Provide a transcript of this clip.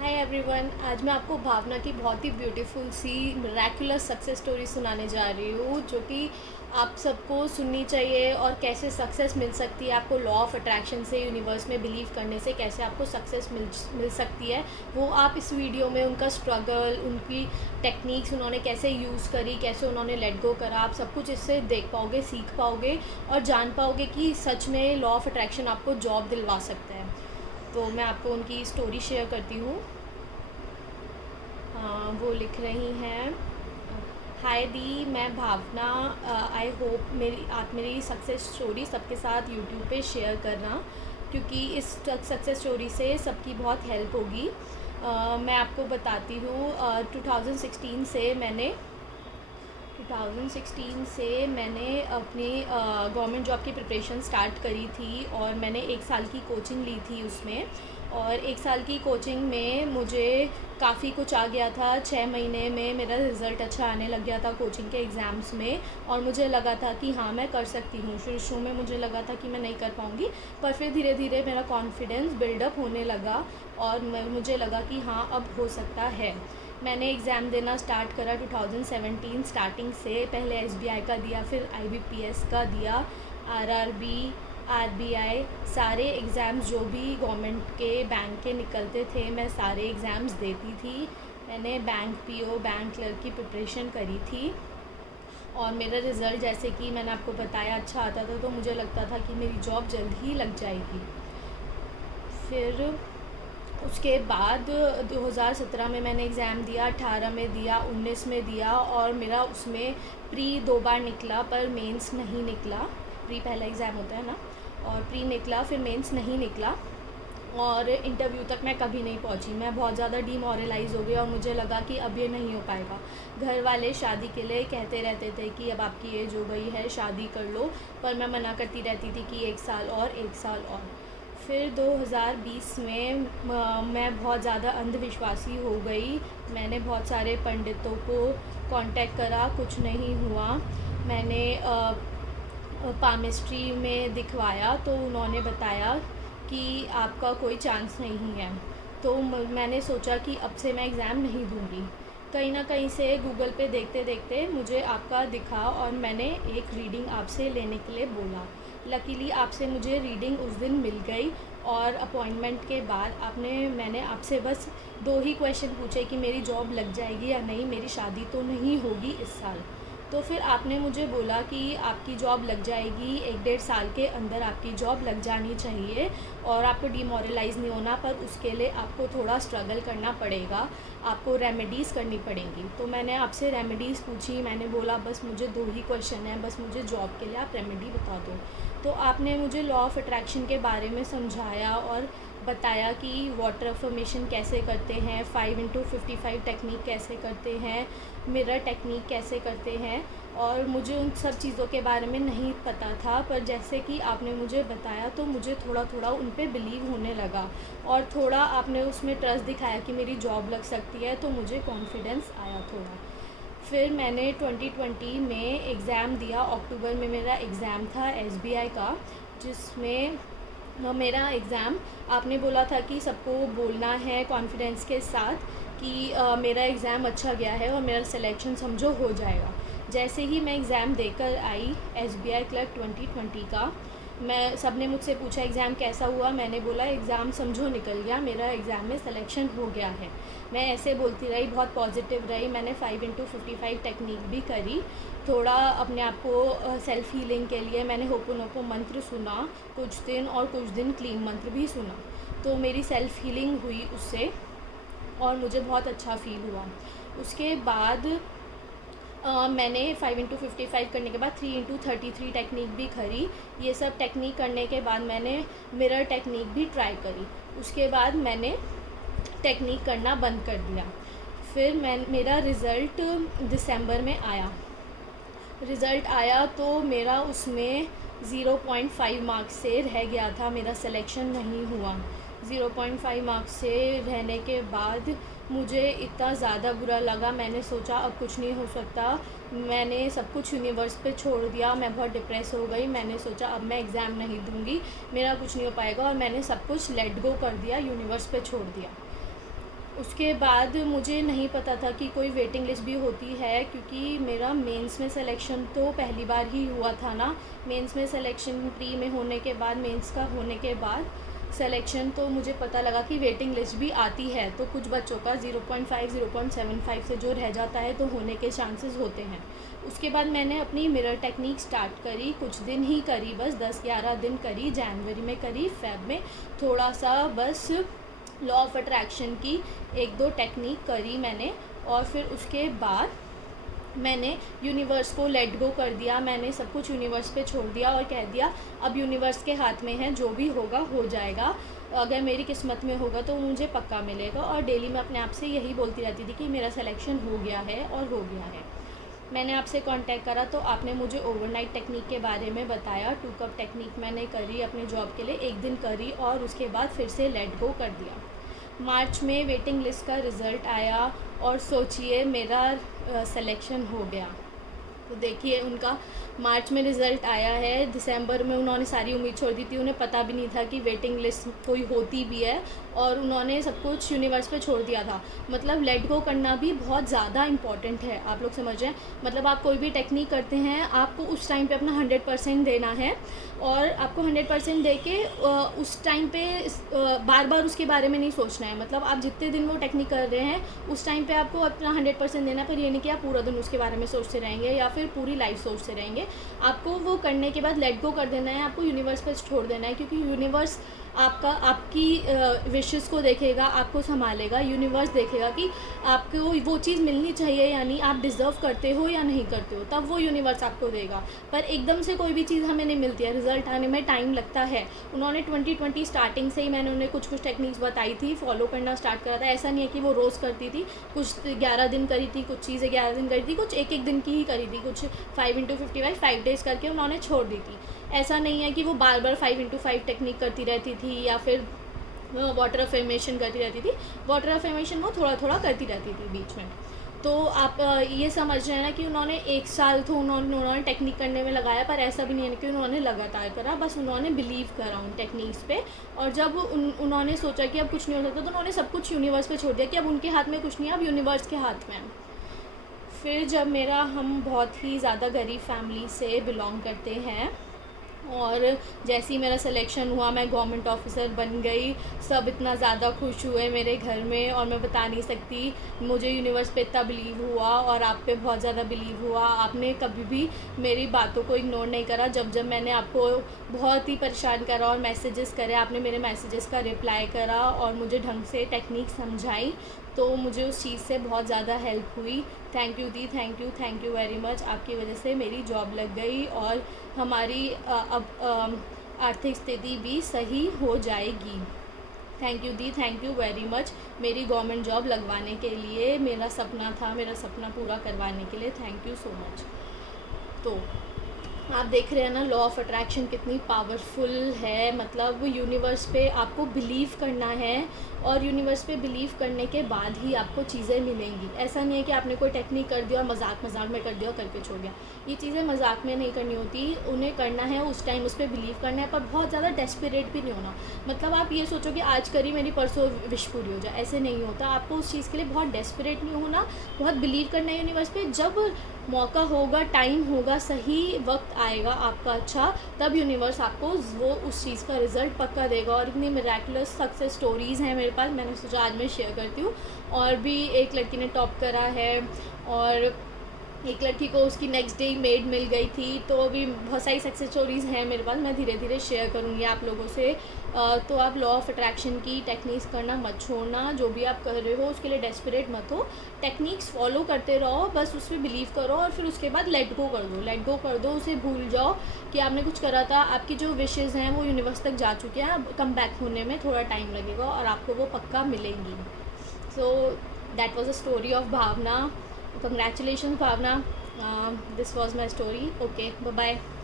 Hi everyone, आज मैं आपको भावना की बहुत ही ब्यूटीफुल सी मिरेकुलर सक्सेस स्टोरी सुनाने जा रही हूँ, जो कि आप सबको सुननी चाहिए। और कैसे सक्सेस मिल सकती है आपको, लॉ ऑफ अट्रैक्शन से, यूनिवर्स में बिलीव करने से कैसे आपको सक्सेस मिल सकती है, वो आप इस वीडियो में उनका स्ट्रगल, उनकी टेक्निक्स उन्होंने कैसे यूज़ करी, कैसे उन्होंने लेट गो करा, आप सब कुछ इससे देख पाओगे, सीख पाओगे और जान पाओगे कि सच में लॉ ऑफ अट्रैक्शन आपको जॉब दिलवा सकता है। तो मैं आपको उनकी स्टोरी शेयर करती हूँ। वो लिख रही हैं, हाय दी, मैं भावना। आई होप आप मेरी सक्सेस स्टोरी सबके साथ यूट्यूब पे शेयर करना, क्योंकि इस सक्सेस स्टोरी से सबकी बहुत हेल्प होगी। मैं आपको बताती हूँ, 2016 से मैंने अपनी गवर्नमेंट जॉब की प्रिपरेशन स्टार्ट करी थी, और मैंने 1 साल की कोचिंग ली थी उसमें। और 1 साल की कोचिंग में मुझे काफ़ी कुछ आ गया था। 6 महीने में मेरा रिज़ल्ट अच्छा आने लग गया था कोचिंग के एग्ज़ाम्स में, और मुझे लगा था कि हाँ, मैं कर सकती हूँ। शुरू में मुझे लगा था कि मैं नहीं कर पाऊँगी, पर फिर धीरे धीरे मेरा कॉन्फिडेंस बिल्डअप होने लगा, और मुझे लगा कि हाँ, अब हो सकता है। मैंने एग्ज़ाम देना स्टार्ट करा 2017 स्टार्टिंग से। पहले एसबीआई का दिया, फिर आईबीपीएस का दिया, आरआरबी, आरबीआई, सारे एग्ज़ाम्स जो भी गवर्नमेंट के बैंक के निकलते थे, मैं सारे एग्ज़ाम्स देती थी। मैंने बैंक पीओ, बैंक क्लर्क की प्रिपरेशन करी थी, और मेरा रिज़ल्ट, जैसे कि मैंने आपको बताया, अच्छा आता था, तो मुझे लगता था कि मेरी जॉब जल्द ही लग जाएगी। फिर उसके बाद 2017 में मैंने एग्ज़ाम दिया, 18 में दिया, 19 में दिया, और मेरा उसमें प्री 2 बार निकला, पर मेंस नहीं निकला। प्री पहला एग्ज़ाम होता है ना, और प्री निकला, फिर मेंस नहीं निकला, और इंटरव्यू तक मैं कभी नहीं पहुंची। मैं बहुत ज़्यादा डीमोरलाइज़ हो गई, और मुझे लगा कि अब ये नहीं हो पाएगा। घर वाले शादी के लिए कहते रहते थे कि अब आपकी एज हो गई है, शादी कर लो, पर मैं मना करती रहती थी कि 1 साल और, 1 साल और। फिर 2020 में मैं बहुत ज़्यादा अंधविश्वासी हो गई। मैंने बहुत सारे पंडितों को कांटेक्ट करा, कुछ नहीं हुआ। मैंने पामिस्ट्री में दिखवाया, तो उन्होंने बताया कि आपका कोई चांस नहीं है। तो मैंने सोचा कि अब से मैं एग्ज़ाम नहीं दूंगी। कहीं ना कहीं से गूगल पे देखते देखते मुझे आपका दिखा, और मैंने एक रीडिंग आपसे लेने के लिए बोला। लकीली आपसे मुझे रीडिंग उस दिन मिल गई, और अपॉइंटमेंट के बाद मैंने आपसे बस 2 ही क्वेश्चन पूछे कि मेरी जॉब लग जाएगी या नहीं, मेरी शादी तो नहीं होगी इस साल। तो फिर आपने मुझे बोला कि आपकी जॉब लग जाएगी, 1-1.5 साल के अंदर आपकी जॉब लग जानी चाहिए, और आपको डिमोरलाइज़ नहीं होना, पर उसके लिए आपको थोड़ा स्ट्रगल करना पड़ेगा, आपको रेमेडीज़ करनी पड़ेंगी। तो मैंने आपसे रेमेडीज़ पूछी। मैंने बोला बस मुझे 2 ही क्वेश्चन हैं, बस मुझे जॉब के लिए आप रेमेडी बता दो। तो आपने मुझे लॉ ऑफ अट्रैक्शन के बारे में समझाया, और बताया कि वाटर अफर्मेशन कैसे करते हैं, 5x55 टेक्निक कैसे करते हैं, मिरर टेक्निक कैसे करते हैं। और मुझे उन सब चीज़ों के बारे में नहीं पता था, पर जैसे कि आपने मुझे बताया, तो मुझे थोड़ा थोड़ा उन पे बिलीव होने लगा, और थोड़ा आपने उसमें ट्रस्ट दिखाया कि मेरी जॉब लग सकती है, तो मुझे कॉन्फिडेंस आया थोड़ा। फिर मैंने 2020 में एग्ज़ाम दिया। अक्टूबर में मेरा एग्ज़ाम था एसबीआई का, जिसमें मेरा एग्ज़ाम, आपने बोला था कि सबको बोलना है कॉन्फिडेंस के साथ कि मेरा एग्ज़ाम अच्छा गया है और मेरा सिलेक्शन समझो हो जाएगा। जैसे ही मैं एग्ज़ाम देकर आई एसबीआई क्लर्क 2020 का, सब ने मुझसे पूछा एग्ज़ाम कैसा हुआ। मैंने बोला एग्ज़ाम समझो निकल गया, मेरा एग्ज़ाम में सिलेक्शन हो गया है। मैं ऐसे बोलती रही, बहुत पॉजिटिव रही। मैंने 5x55 टेक्निक भी करी। थोड़ा अपने आप को सेल्फ़ हीलिंग के लिए मैंने होपोनोपो मंत्र सुना कुछ दिन, और कुछ दिन क्लीन मंत्र भी सुना। तो मेरी सेल्फ़ हीलिंग हुई उससे, और मुझे बहुत अच्छा फ़ील हुआ। उसके बाद मैंने 5x55 करने के बाद 3x33 टेक्निक भी करी। ये सब टेक्निक करने के बाद मैंने मिरर टेक्निक भी ट्राई करी। उसके बाद मैंने टेक्निक करना बंद कर दिया। फिर मेरा रिज़ल्ट दिसंबर में आया। रिज़ल्ट आया तो मेरा उसमें 0.5 मार्क्स से रह गया था, मेरा सिलेक्शन नहीं हुआ। 0.5 मार्क्स से रहने के बाद मुझे इतना ज़्यादा बुरा लगा। मैंने सोचा अब कुछ नहीं हो सकता। मैंने सब कुछ यूनिवर्स पे छोड़ दिया। मैं बहुत डिप्रेस हो गई। मैंने सोचा अब मैं एग्ज़ाम नहीं दूँगी, मेरा कुछ नहीं हो पाएगा, और मैंने सब कुछ लेट गो कर दिया, यूनिवर्स पे छोड़ दिया। उसके बाद मुझे नहीं पता था कि कोई वेटिंग लिस्ट भी होती है, क्योंकि मेरा मेंस में सिलेक्शन तो पहली बार ही हुआ था ना। मेंस में सिलेक्शन प्री में होने के बाद, मेंस का होने के बाद सिलेक्शन, तो मुझे पता लगा कि वेटिंग लिस्ट भी आती है। तो कुछ बच्चों का 0.5 0.75 से जो रह जाता है तो होने के चांसेस होते हैं। उसके बाद मैंने अपनी मिरर टेक्निक स्टार्ट करी, कुछ दिन ही करी, बस 10-11 दिन करी। जनवरी में करी, फेब में थोड़ा सा बस लॉ ऑफ अट्रैक्शन की 1-2 टेक्निक करी मैंने। और फिर उसके बाद मैंने यूनिवर्स को लेट गो कर दिया। मैंने सब कुछ यूनिवर्स पे छोड़ दिया और कह दिया अब यूनिवर्स के हाथ में है, जो भी होगा हो जाएगा, अगर मेरी किस्मत में होगा तो मुझे पक्का मिलेगा। और डेली मैं अपने आप से यही बोलती रहती थी कि मेरा सिलेक्शन हो गया है और हो गया है। मैंने आपसे कांटेक्ट करा तो आपने मुझे ओवरनाइट टेक्निक के बारे में बताया। 2 कप टेक्निक मैंने करी अपने जॉब के लिए, 1 दिन करी और उसके बाद फिर से लेट गो कर दिया। मार्च में वेटिंग लिस्ट का रिज़ल्ट आया और सोचिए मेरा सिलेक्शन हो गया। तो देखिए उनका मार्च में रिज़ल्ट आया है, दिसंबर में उन्होंने सारी उम्मीद छोड़ दी थी। उन्हें पता भी नहीं था कि वेटिंग लिस्ट कोई होती भी है, और उन्होंने सब कुछ यूनिवर्स पे छोड़ दिया था। मतलब लेट गो करना भी बहुत ज़्यादा इम्पॉर्टेंट है, आप लोग समझ रहे हैं। मतलब आप कोई भी टेक्निक करते हैं, आपको उस टाइम पे अपना 100% देना है, और आपको 100% दे के उस टाइम पे बार बार उसके बारे में नहीं सोचना है। मतलब आप जितने दिन वो टेक्निक कर रहे हैं उस टाइम पे आपको अपना 100% देना है, पर ये नहीं कि आप पूरा दिन उसके बारे में सोचते रहेंगे या फिर पूरी लाइफ सोचते रहेंगे। आपको वो करने के बाद लेट गो कर देना है, आपको यूनिवर्स पर छोड़ देना है, क्योंकि यूनिवर्स आपकी विशेस को देखेगा, आपको संभालेगा। यूनिवर्स देखेगा कि आपको वो चीज़ मिलनी चाहिए, यानी आप डिज़र्व करते हो या नहीं करते हो, तब वो यूनिवर्स आपको देगा। पर एकदम से कोई भी चीज़ हमें नहीं मिलती है, रिज़ल्ट आने में टाइम लगता है। उन्होंने 2020 स्टार्टिंग से ही मैंने उन्हें कुछ टेक्निक्स बताई थी, फॉलो करना स्टार्ट करा था। ऐसा नहीं है कि वो रोज़ करती थी, कुछ 11 दिन करी थी, कुछ चीज़ें 11 दिन करी थी, कुछ एक दिन की ही करी थी, कुछ 5 डेज़ करके उन्होंने छोड़ दी थी। ऐसा नहीं है कि वो बार बार 5 टेक्निक करती रहती थी या फिर वाटर अफर्मेशन करती रहती थी। वाटर अफर्मेशन वो थोड़ा थोड़ा करती रहती थी बीच में। तो आप ये समझ रहे हैं ना कि उन्होंने 1 साल तो उन्होंने टेक्निक करने में लगाया, पर ऐसा भी नहीं है कि उन्होंने लगातार करा, बस उन्होंने बिलीव करा उन टेक्निक्स पे। और जब उन्होंने सोचा कि अब कुछ नहीं हो सकता, तो उन्होंने सब कुछ यूनिवर्स पे छोड़ दिया कि अब उनके हाथ में कुछ नहीं है, अब यूनिवर्स के हाथ में है। फिर जब हम बहुत ही ज़्यादा गरीब फैमिली से बिलोंग करते हैं, और जैसे ही मेरा सिलेक्शन हुआ मैं गवर्नमेंट ऑफिसर बन गई, सब इतना ज़्यादा खुश हुए मेरे घर में, और मैं बता नहीं सकती। मुझे यूनिवर्स पे इतना बिलीव हुआ और आप पे बहुत ज़्यादा बिलीव हुआ। आपने कभी भी मेरी बातों को इग्नोर नहीं करा। जब मैंने आपको बहुत ही परेशान करा और मैसेजेस करे, आपने मेरे मैसेजेस का रिप्लाई करा और मुझे ढंग से टेक्निक समझाई, तो मुझे उस चीज़ से बहुत ज़्यादा हेल्प हुई। Thank you the, thank you very much. आपकी वजह से मेरी जॉब लग गई और हमारी अब आर्थिक स्थिति भी सही हो जाएगी। Thank you the, thank you very much. मेरी गवर्नमेंट जॉब लगवाने के लिए, मेरा सपना था, मेरा सपना पूरा करवाने के लिए थैंक यू सो मच। तो आप देख रहे हैं ना लॉ ऑफ अट्रैक्शन कितनी पावरफुल है। मतलब यूनिवर्स पे आपको बिलीव करना है, और यूनिवर्स पे बिलीव करने के बाद ही आपको चीज़ें मिलेंगी। ऐसा नहीं है कि आपने कोई टेक्निक कर दिया और मजाक में कर दिया और करके छोड़ दिया। ये चीज़ें मजाक में नहीं करनी होती, उन्हें करना है उस टाइम, उस पर बिलीव करना है, पर बहुत ज़्यादा डेस्परेट भी नहीं होना। मतलब आप ये सोचो कि आज करी मेरी परसों विश पूरी हो जाए, ऐसे नहीं होता। आपको उस चीज़ के लिए बहुत डेस्परेट नहीं होना, बहुत बिलीव करना है यूनिवर्स पे। जब मौका होगा, टाइम होगा, सही वक्त आएगा आपका अच्छा, तब यूनिवर्स आपको वो उस चीज़ का रिज़ल्ट पक्का देगा। और इतनी मिरेकुलस सक्सेस स्टोरीज़ हैं मेरे पास, मैंने सोचा आज मैं शेयर करती हूँ। और भी एक लड़की ने टॉप करा है, और एक लड़की को उसकी नेक्स्ट डे मेड मिल गई थी। तो अभी बहुत सारी सक्सेस स्टोरीज़ हैं मेरे पास, मैं धीरे धीरे शेयर करूँगी आप लोगों से। तो आप लॉ ऑफ अट्रैक्शन की टेक्निक्स करना मत छोड़ना, जो भी आप कर रहे हो उसके लिए डेस्परेट मत हो, टेक्निक्स फॉलो करते रहो, बस उस पर बिलीव करो और फिर उसके बाद लेट गो कर दो, उसे भूल जाओ कि आपने कुछ करा था। आपकी जो विशेज़ हैं वो यूनिवर्स तक जा चुके हैं, अब कम बैक होने में थोड़ा टाइम लगेगा और आपको वो पक्का मिलेंगी। So that was a story of Bhavna. Congratulations, Bhavna. This was my story. Okay, bye-bye.